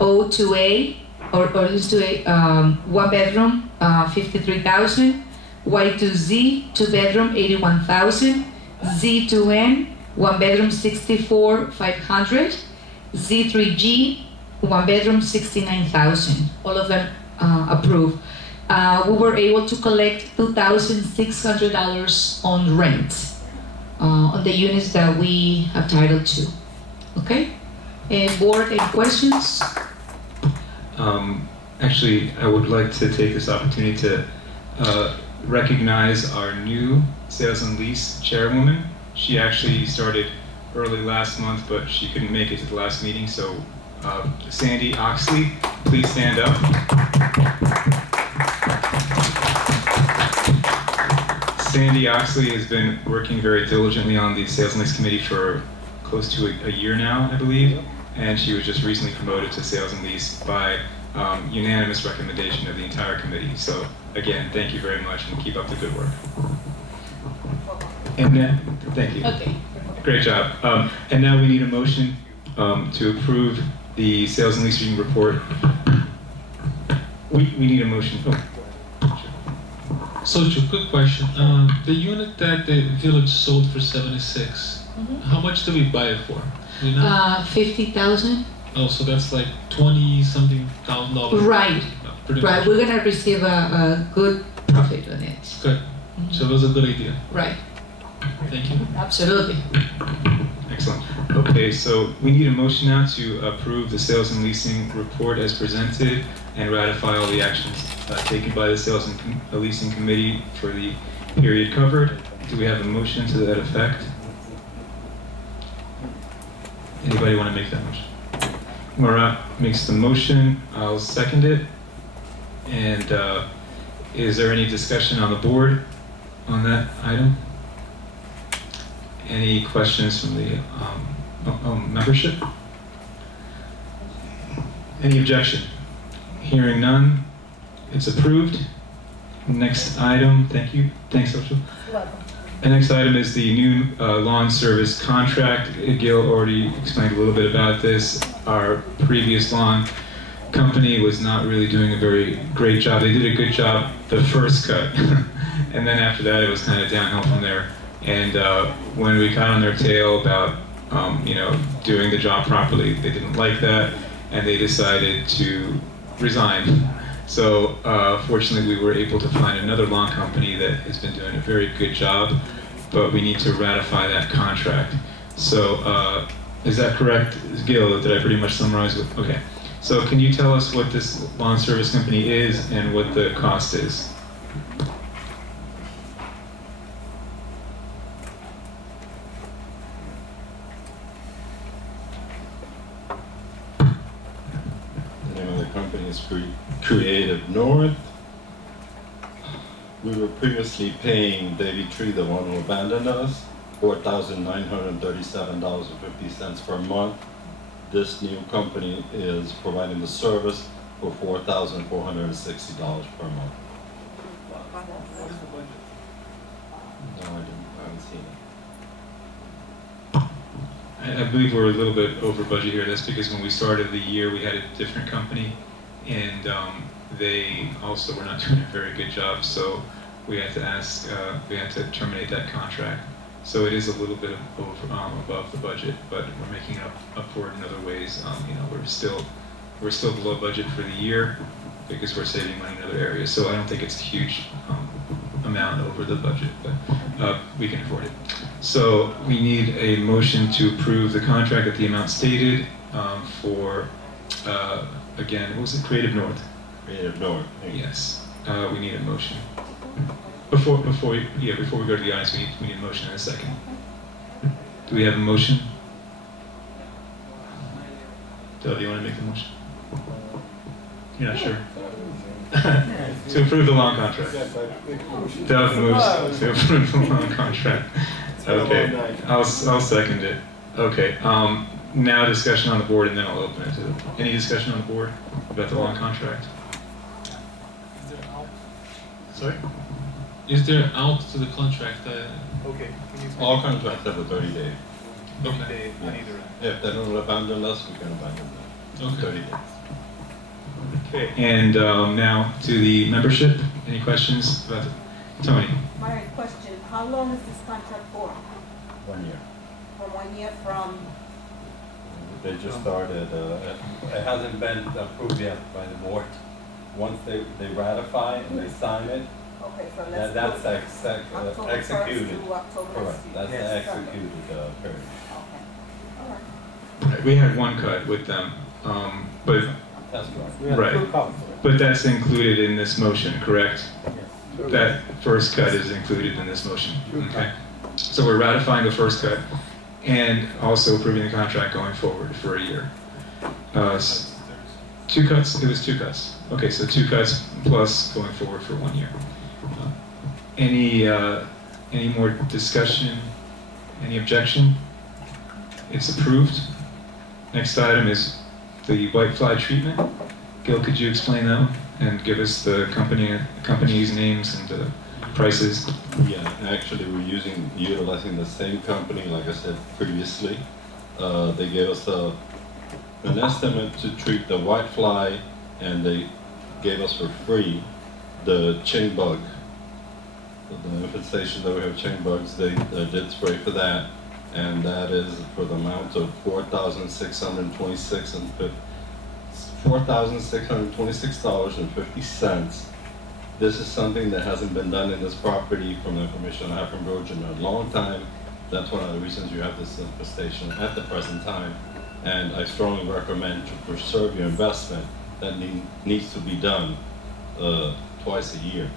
O2A, or O2A, 1 bedroom, 53,000. Y2Z, 2 bedroom, 81,000. Z2N, 1 bedroom, 64,500. Z3G, 1 bedroom, 69,000. All of them approved. We were able to collect $2,600 on rent on the units that we have title to. Okay? Board, any questions? Actually, I would like to take this opportunity to recognize our new sales and lease chairwoman. She actually started early last month, but she couldn't make it to the last meeting, so Sandy Oxley, please stand up. Sandy Oxley has been working very diligently on the sales and lease committee for close to a year now, I believe, and she was just recently promoted to sales and lease by unanimous recommendation of the entire committee. So again, thank you very much and keep up the good work. And then, thank you. Okay. Great job. And now we need a motion to approve the sales and leasing report. We need a motion. Oh. So, quick question. The unit that the village sold for 76, how much did we buy it for? Do you know? 50,000. Oh, so that's like $20,000. Right. Pretty Right. much. We're gonna receive a good profit on it. Good. So it was a good idea. Right. Thank you. Absolutely. Excellent. Okay, so we need a motion now to approve the sales and leasing report as presented and ratify all the actions taken by the sales and leasing committee for the period covered. Do we have a motion to that effect? Anybody want to make that motion? Marat makes the motion. I'll second it. And is there any discussion on the board on that item? Any questions from the membership? Any objection? Hearing none, it's approved. Next item, thank you. Thanks, Social. The next item is the new lawn service contract. Gil already explained a little bit about this. Our previous lawn company was not really doing a very great job. They did a good job the first cut, and then after that it was kind of downhill from there. And when we got on their tail about doing the job properly, they didn't like that, and they decided to resign. So fortunately, we were able to find another lawn company that has been doing a very good job, but we need to ratify that contract. So is that correct, Gil? Did I pretty much summarize it? Okay. So can you tell us what this lawn service company is and what the cost is? Creative North. We were previously paying Davy Tree, the one who abandoned us, $4,937.50 per month. This new company is providing the service for $4,460 per month. No, I haven't seen it. I believe we're a little bit over budget here. That's because when we started the year, we had a different company, and they also were not doing a very good job, so we had to terminate that contract. So it is a little bit above the budget, but we're making up for it in other ways. We're still below budget for the year because we're saving money in other areas. So I don't think it's a huge amount over the budget, but we can afford it. So we need a motion to approve the contract at the amount stated for. Again, what was it? Creative North. Creative North. Yes. We need a motion. Before we go to the audience, we need a motion in a second. Do we have a motion? Del, do you want to make the motion? You're not sure? To approve the loan contract. Del moves to approve the loan contract. Okay. I'll second it. Okay. Now discussion on the board, and then I'll open it to any discussion on the board about the loan contract. Sorry? Is there out to the contract? Okay. All contracts have a 30 days. Okay. If they don't abandon us, we can abandon them. Okay. 30 days. Okay, and now to the membership. Any questions about Tony? My question, how long is this contract for? 1 year. For 1 year from, They just started, it hasn't been approved yet by the board. Once they ratify and they sign it, okay, so let's that's put executed. October 1st to October Correct, that's the Yes. executed period. Okay, all right. We had one cut with them, but That's We have Right. two counts. but that's included in this motion, correct? Yes. That first cut is included in this motion. Okay. So we're ratifying the first cut and also approving the contract going forward for a year. Two cuts? It was two cuts. Okay, so two cuts plus going forward for 1 year. Any more discussion? Any objection? It's approved. Next item is the whitefly treatment. Gil, could you explain that one and give us the company's names and the prices? Yeah, actually, we're utilizing the same company, like I said previously. They gave us an estimate to treat the whitefly, and they gave us for free the chain bug. The infestation that we have chain bugs, they did spray for that, and that is for the amount of $4,626.50. This is something that hasn't been done in this property, from the information I have from Roger, in a long time. That's one of the reasons you have this infestation at the present time. And I strongly recommend, to preserve your investment, that needs to be done twice a year.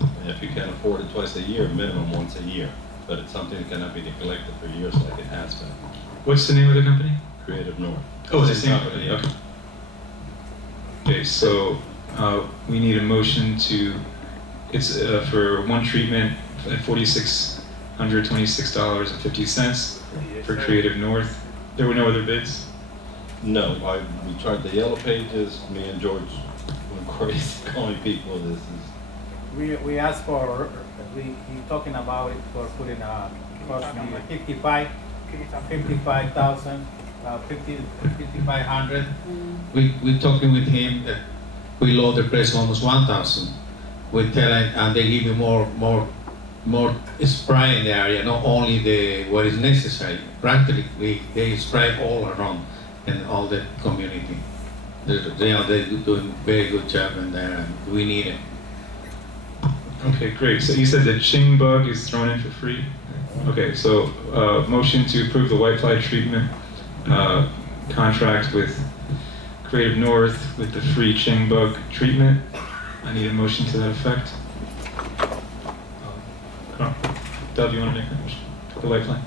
And if you can't afford it twice a year, minimum once a year. But it's something that cannot be neglected for years like it has been. What's the name of the company? Creative North. Oh, it's the same company, okay. Okay, so we need a motion to, it's for one treatment at $4,626.50 for Creative North. There were no other bids? No, we tried the yellow pages. Me and George went crazy calling people. This is We asked for, you're talking about it for putting cost me 5,500. We talking with him that we lower the price almost 1,000. We tell him, and they give you more spray in the area, not only what is necessary. Practically, they spray all around in all the community. They're doing very good job in there, and we need it. Okay, great. So you said the Ching bug is thrown in for free? Okay, so motion to approve the whitefly treatment contract with Creative North with the free Ching bug treatment. I need a motion to that effect. Dov, you want to make that motion? The whitefly?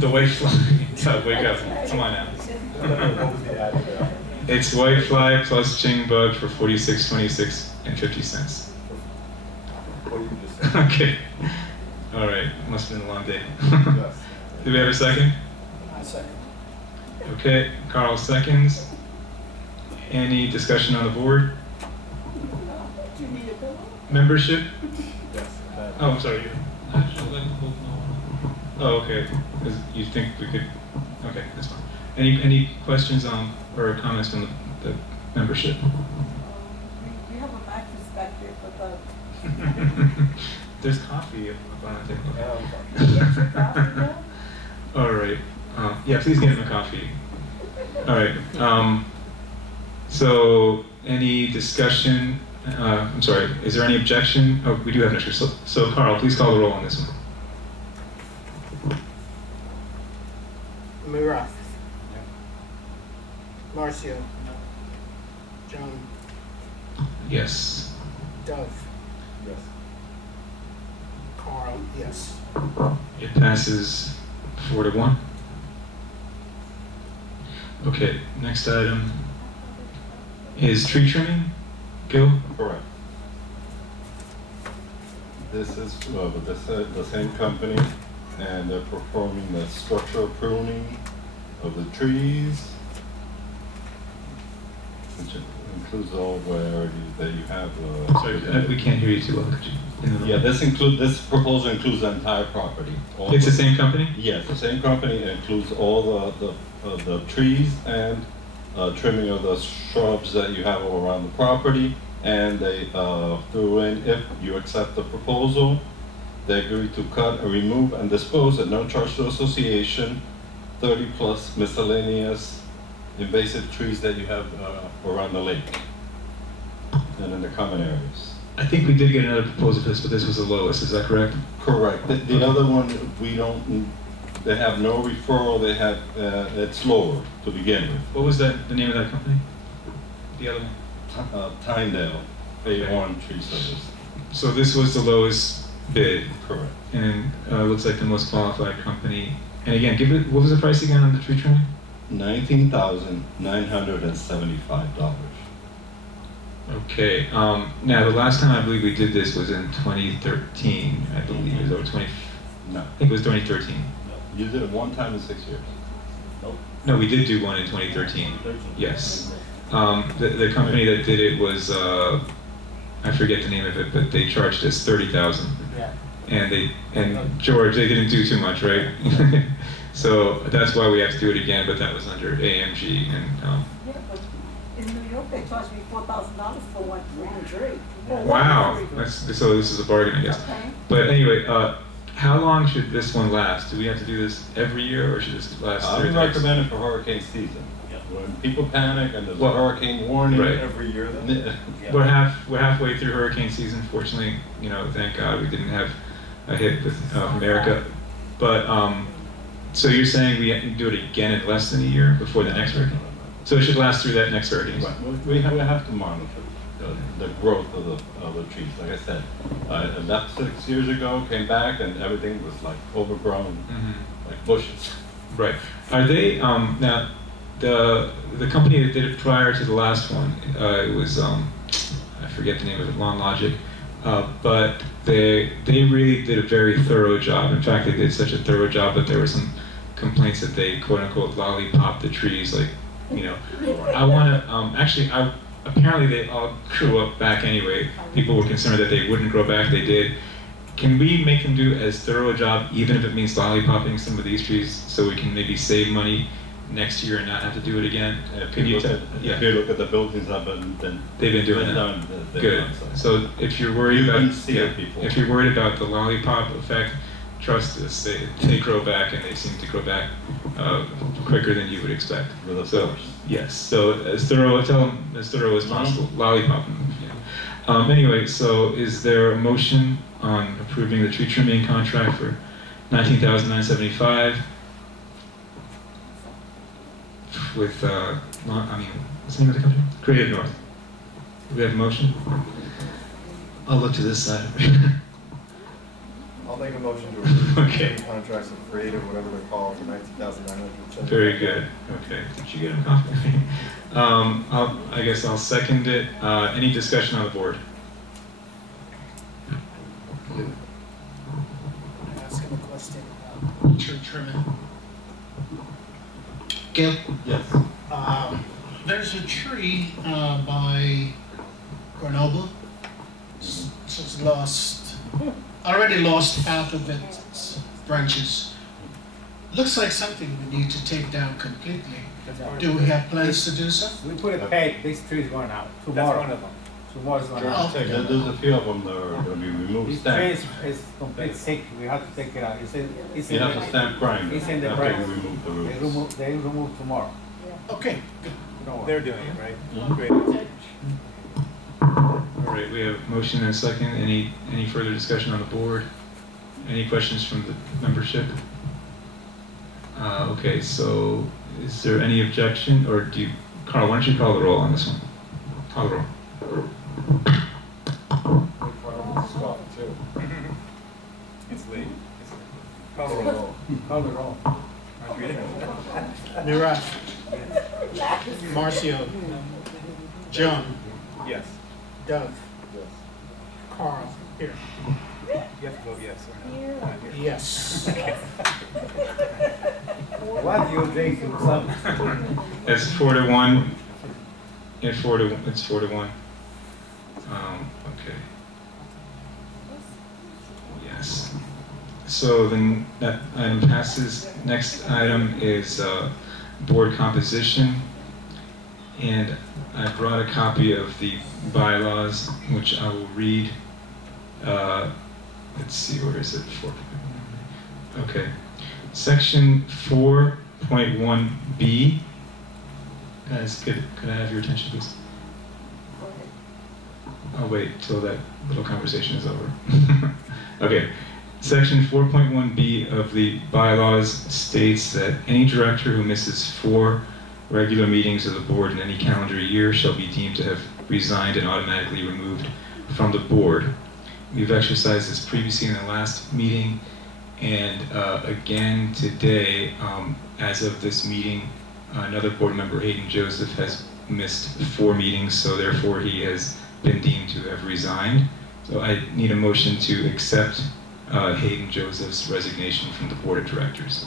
The whitefly. Dov, wake up. Come on now. It's whitefly plus Ching bug for $46.26.50. Okay. All right. Must have been a long day. Do we have a second? Second. Okay. Carl seconds. Any discussion on the board? Membership? Oh, I'm sorry. Oh, okay. 'Cause you think we could? Okay, that's fine. Any questions on or comments from the membership? We have a mattress back there for the, There's coffee up on the table. get your coffee now? All right. Yeah, please get him a coffee. All right. So, any discussion? I'm sorry. Is there any objection? Oh, we do have an issue. So, Carl, please call the roll on this one. Mira. Marcio. John. Yes. Dove. Yes. Carl. Yes. It passes 4-1. Okay. Next item is tree trimming. Gil? correct. This is the same company, and they're performing the structural pruning of the trees, which includes all where that you have. Sorry, we can't hear you too well. Could you? Yeah, this proposal includes the entire property. It's the same company? Yes, the same company. It includes all the trees and trimming of the shrubs that you have all around the property. And they threw in, if you accept the proposal, they agree to cut, remove, and dispose at no charge to association 30 plus miscellaneous invasive trees that you have around the lake and in the common areas. I think we did get another proposal for this, but this was the lowest, is that correct? Correct. The other one, we don't, they have no referral, they have, it's lower to begin with. What was the name of that company? The other one? Tyndale, A1 Tree Service. So this was the lowest bid? Correct. And looks like the most qualified company. And again, what was the price again on the tree trimming? $19,975. Okay. Now the last time I believe we did this was in 2013. I believe, or 20. No. I think it was 2013. No. You did it one time in 6 years. No, we did do one in 2013. Yes. The company that did it was I forget the name of it, but they charged us $30,000. Yeah. And George, they didn't do too much, right? So that's why we have to do it again. But that was under AMG and. Yeah, but in New York, they charged me $4,000 for one tree. Wow. So this is a bargain, I guess. Okay. But anyway, how long should this one last? Do we have to do this every year, or should this last? I would recommend it for hurricane season. When people panic and there's a hurricane warning every year, then We're halfway through hurricane season. Fortunately, thank God we didn't have a hit with America. But so you're saying we have to do it again in less than a year before the next hurricane? So it should last through that next hurricane. Right. We have to monitor the growth of the trees. Like I said, I left 6 years ago, came back, and everything was like overgrown, like bushes. Right. Are they now? The company that did it prior to the last one, it was I forget the name of it, Lawn Logic, but they really did a very thorough job. In fact, they did such a thorough job that there were some complaints that they quote unquote lollipop the trees, like I want to apparently they all grew up back anyway. People were concerned that they wouldn't grow back. They did. Can we make them do as thorough a job, even if it means lollipopping some of these trees, so we can maybe save money next year and not have to do it again? If you look at the buildings they've been doing that. Good. So if you're worried if you're worried about the lollipop effect, trust us, they grow back, and they seem to grow back quicker than you would expect. So yes. So as thorough, tell them as thorough as possible. Lollipop them. Yeah. Anyway, so is there a motion on approving the tree trimming contract for $19,975? With, what's the name of the company? Creative North. Do we have a motion? I'll look to this side. I'll make a motion to approve Okay. contracts of Creative, whatever they're called, for $19,975. Very good. Okay. Did you get him coffee? I guess I'll second it. Any discussion on the board? Can I ask him a question about tree trimming? Gil? Yes. There's a tree by Grenoble. It's already lost half of its branches. Looks like something we need to take down completely. Do we have plans to do so? We put a peg, this tree is going out tomorrow. That's one of them. Tomorrow's going out. There's a few of them that are going to be removed. This tree is complete sick. We have to take it out. You have to stamp grind. It's in the after grind. you remove the roots. They remove tomorrow. Okay, good. They're doing it, right? All right. We have motion and a second. Any further discussion on the board? Any questions from the membership? Okay. So is there any objection, or Carl? Why don't you call the roll on this one? Call the roll. It's late. Call the roll. Call the roll. Mira. Marcio. John. Yes. Doug. Yes. Carl. Here. You have to vote yes or no. Yes. What do you drink? Some? That's 4-1. And it's 4-1. Okay. Yes. So then that item passes. Next item is board composition. And I brought a copy of the bylaws, which I will read. Let's see, where is it? Okay. Section 4.1b. Guys, could I have your attention, please? I'll wait till that little conversation is over. Okay. Section 4.1b of the bylaws states that any director who misses 4 regular meetings of the board in any calendar year shall be deemed to have resigned and automatically removed from the board. We've exercised this previously in the last meeting, and again today, as of this meeting, another board member, Hayden Joseph, has missed 4 meetings, so therefore he has been deemed to have resigned. So I need a motion to accept Hayden Joseph's resignation from the board of directors.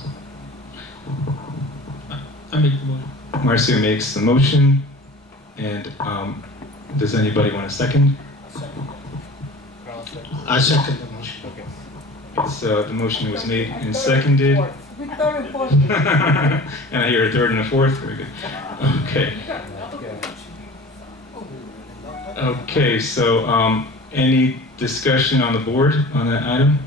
I make the motion. Marcio makes the motion, and does anybody want a second? I second the motion. Okay. So the motion was made and seconded. We third and fourth. And I hear a third and a fourth. Very good. Okay. Okay, so any discussion on the board on that item?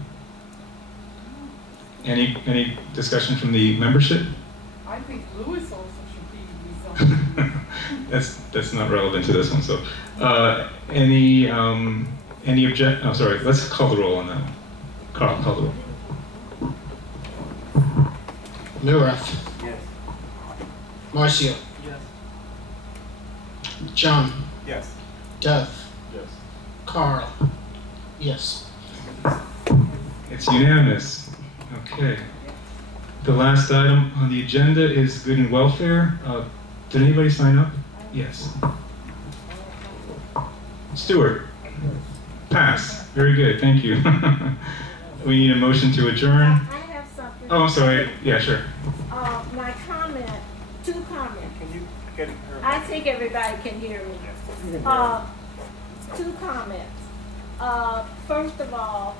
Any discussion from the membership? I think Louis also should be resigned. That's not relevant to this one. So any object? Oh, sorry. Let's call the roll on that one. Carl, call the roll. Murath. Yes. Marcio. Yes. John. Yes. Doug. Yes. Carl. Yes. It's unanimous. Okay. The last item on the agenda is good and welfare. Did anybody sign up? Yes. Stuart. Pass. Very good. Thank you. We need a motion to adjourn. I have something. Oh, I'm sorry. Yeah, sure. My comment, 2 comments. Can you get her? I think everybody can hear me. 2 comments. First of all,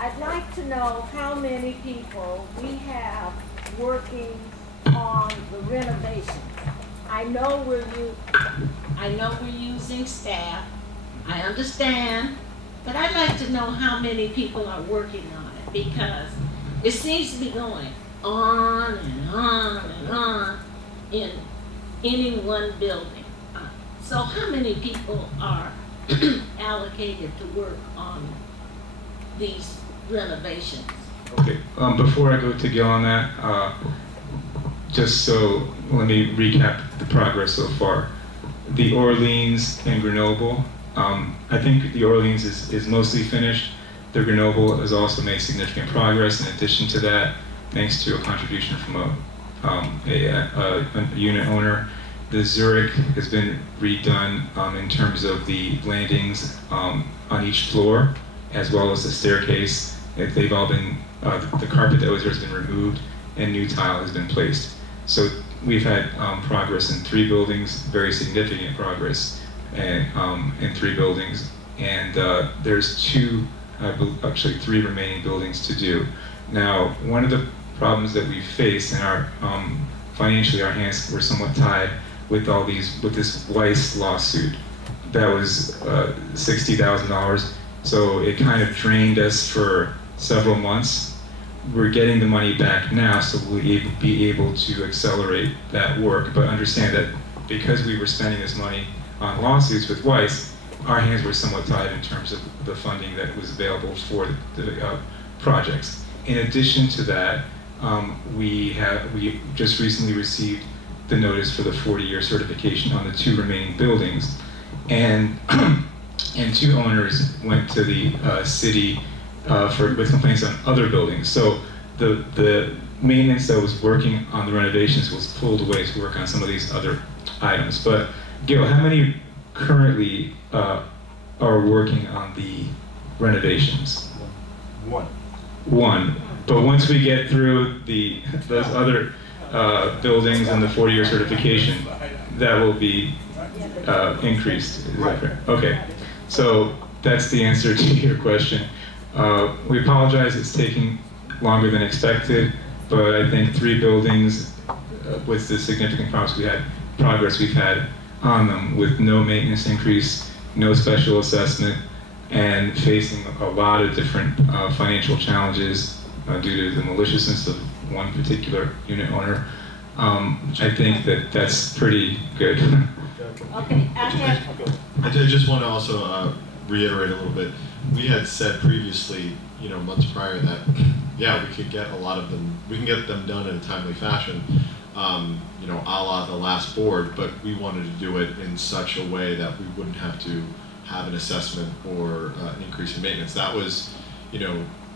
I'd like to know how many people we have working on the renovation. I know we're using staff. I understand, but I'd like to know how many people are working on it, because it seems to be going on and on and on in any one building. So how many people are allocated to work on these renovations? Okay. Before I go to Gil on that, just so let me recap the progress so far. The Orleans and Grenoble. I think the Orleans is mostly finished. The Grenoble has also made significant progress. In addition to that, thanks to a contribution from a unit owner, the Zurich has been redone in terms of the landings on each floor, as well as the staircase. They've all been, the carpet that was there has been removed, and new tile has been placed. So we've had progress in 3 buildings, very significant progress in 3 buildings, and there's 3 remaining buildings to do. Now, one of the problems that we face, and our financially our hands were somewhat tied with this Weiss lawsuit. That was $60,000, so it kind of drained us for several months. We're getting the money back now, so we'll be able to accelerate that work, but understand that because we were spending this money on lawsuits with Weiss, our hands were somewhat tied in terms of the funding that was available for the projects. In addition to that, we just recently received the notice for the 40-year certification on the 2 remaining buildings, and 2 owners went to the city with complaints on other buildings. So the maintenance that was working on the renovations was pulled away to work on some of these other items. But Gil, how many currently are working on the renovations? 1. 1. But once we get through those other buildings and the 4-year certification, that will be increased. Is that correct? Okay, so that's the answer to your question. We apologize, it's taking longer than expected, but I think 3 buildings with the significant progress we've had on them, with no maintenance increase, no special assessment, and facing a lot of different financial challenges due to the maliciousness of one particular unit owner. I think that that's pretty good. Okay, I just want to also reiterate a little bit. We had said previously, months prior, that yeah, we could get a lot of them. We can get them done in a timely fashion, a la the last board. But we wanted to do it in such a way that we wouldn't have to have an assessment or an increase in maintenance. That was,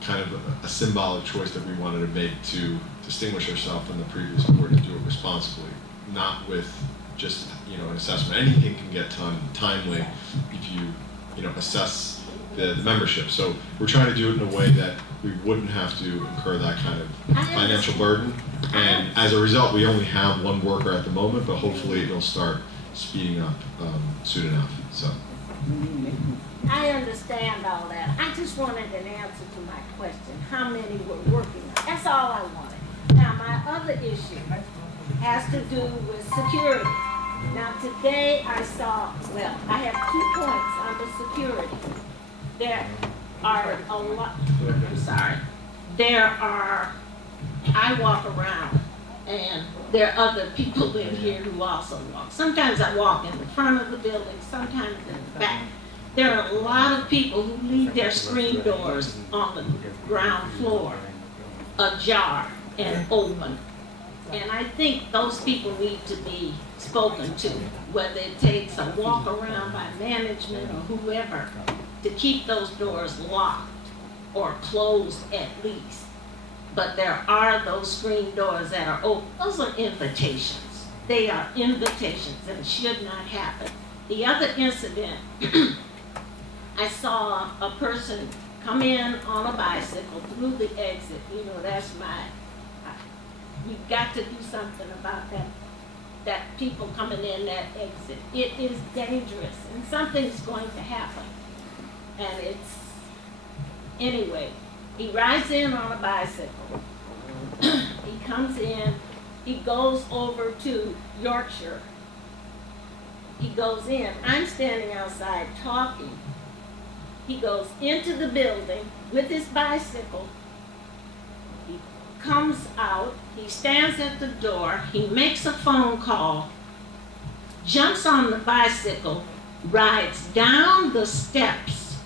kind of a symbolic choice that we wanted to make to distinguish ourselves from the previous board to do it responsibly, not with just an assessment. Anything can get done timely if you assess the membership. So we're trying to do it in a way that we wouldn't have to incur that kind of financial burden. And as a result, we only have 1 worker at the moment, but hopefully it'll start speeding up soon enough. So. I understand all that. I just wanted an answer to my question. How many were working on it? That's all I wanted. Now, my other issue has to do with security. Now, today I saw, I have 2 points under security. There are a lot, I walk around, and there are other people in here who also walk. Sometimes I walk in the front of the building, sometimes in the back. There are a lot of people who leave their screen doors on the ground floor ajar and open. And I think those people need to be spoken to, whether it takes a walk around by management or whoever, to keep those doors locked or closed at least. But there are those screen doors that are open. Those are invitations. They are invitations and should not happen. The other incident, I saw a person come in on a bicycle through the exit. That's we've got to do something about that people coming in that exit. It is dangerous and something's going to happen. And anyway, he rides in on a bicycle. He comes in, he goes over to Yorkshire. He goes in, I'm standing outside talking. He goes into the building with his bicycle. He comes out, he stands at the door, he makes a phone call, jumps on the bicycle, rides down the steps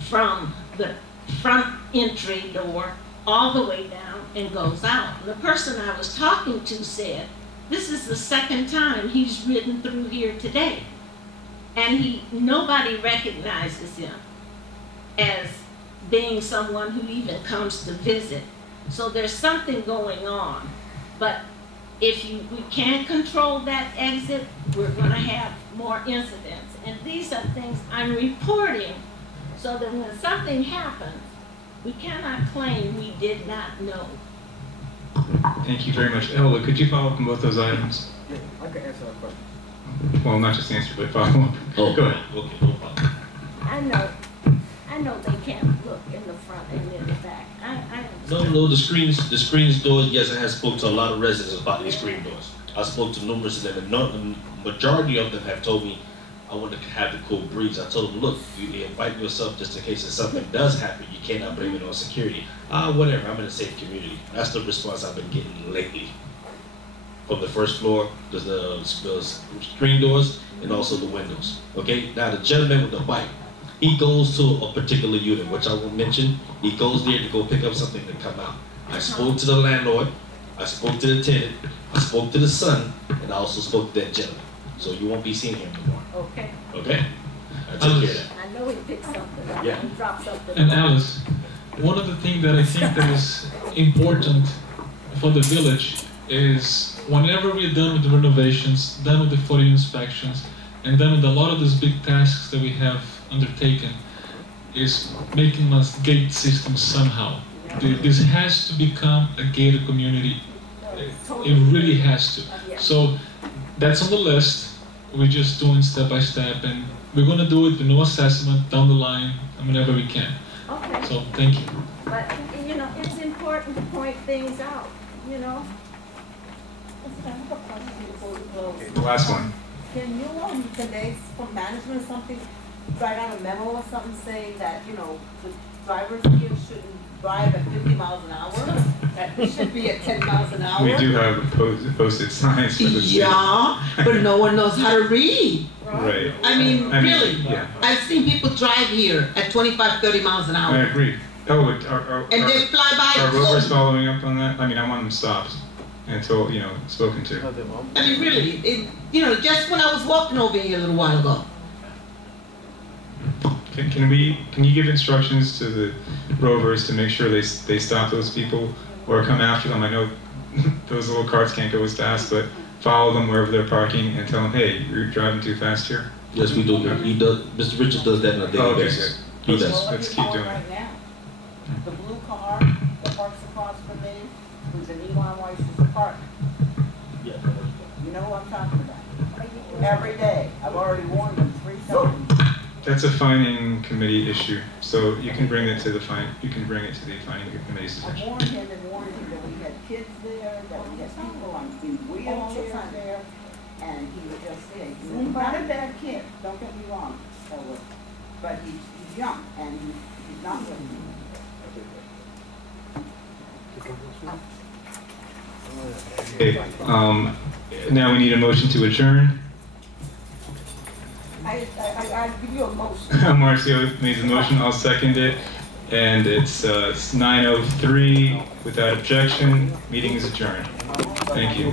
from the front entry door all the way down and goes out. And the person I was talking to said, this is the 2nd time he's ridden through here today. And nobody recognizes him as being someone who even comes to visit. So there's something going on. But if we can't control that exit, we're going to have more incidents. And these are things I'm reporting so that when something happens, we cannot claim we did not know. Thank you very much. Elba, could you follow up on both those items? Yeah, I can answer that question. Well, not just answer, but follow up. Oh, go ahead. Okay, no problem. I know they can't look in the front and in the back. No, the screens doors, yes, I have spoke to a lot of residents about these screen doors. I spoke to numerous of them, and the majority of them have told me I want to have the cool breeze. I told them, look, you invite yourself just in case if something does happen, you cannot blame it on security. Whatever, I'm in a safe community. That's the response I've been getting lately. From the first floor, the screen doors, and also the windows. Okay, now the gentleman with the bike, he goes to a particular unit, which I will mention. He goes there to go pick up something to come out. I spoke to the landlord, I spoke to the tenant, I spoke to the son, and I also spoke to that gentleman. So you won't be seeing him anymore. Okay. Okay? I took care of that. I know he picked something up and dropped something. And Alice, one of the things that I think that is important for the village is whenever we're done with the renovations, done with the 40 inspections, and done with a lot of these big tasks that we have undertaken, is making a gate system somehow. This has to become a gated community It really has to. So that's on the list. We're just doing step by step, and we're going to do it with no assessment down the line whenever we can. Okay. So thank you. But, you know, it's important to point things out, you know? Okay, the last one. Can you, today, from management or something, write out a memo or something saying that, you know, the drivers here shouldn't drive at 50 miles an hour? That it should be at 10 miles an hour? We do have posted signs for the city. Yeah, but no one knows how to read. Right. I mean, really. Yeah. I've seen people drive here at 25, 30 miles an hour. I agree. Oh, And they fly by. Are rovers following up on that? I mean, I want them stopped until, you know, spoken to. I mean, really, you know, just when I was walking over here a little while ago. Can you give instructions to the rovers to make sure they stop those people or come after them? I know those little carts can't go as fast, but follow them wherever they're parking and tell them, hey, you're driving too fast here. Yes, we do. He does. Mr. Richard does that on a daily basis. He does. Let's keep doing it. Right now. The blue car that parks across from me, who's an Elon license park. Yeah. You know who I'm talking about? Every day. I've already warned them 3 times. That's a fining committee issue, so you can bring it to the fining committee's I attention. warned him and warned him that we had kids there, that we had people in wheelchairs there, and he was just saying, he's not a bad kid, don't get me wrong, but he's young and he's not with me. Okay, now we need a motion to adjourn. I give you a motion. Marcio made the motion, I'll second it. And it's 9:03, without objection, meeting is adjourned. Thank you.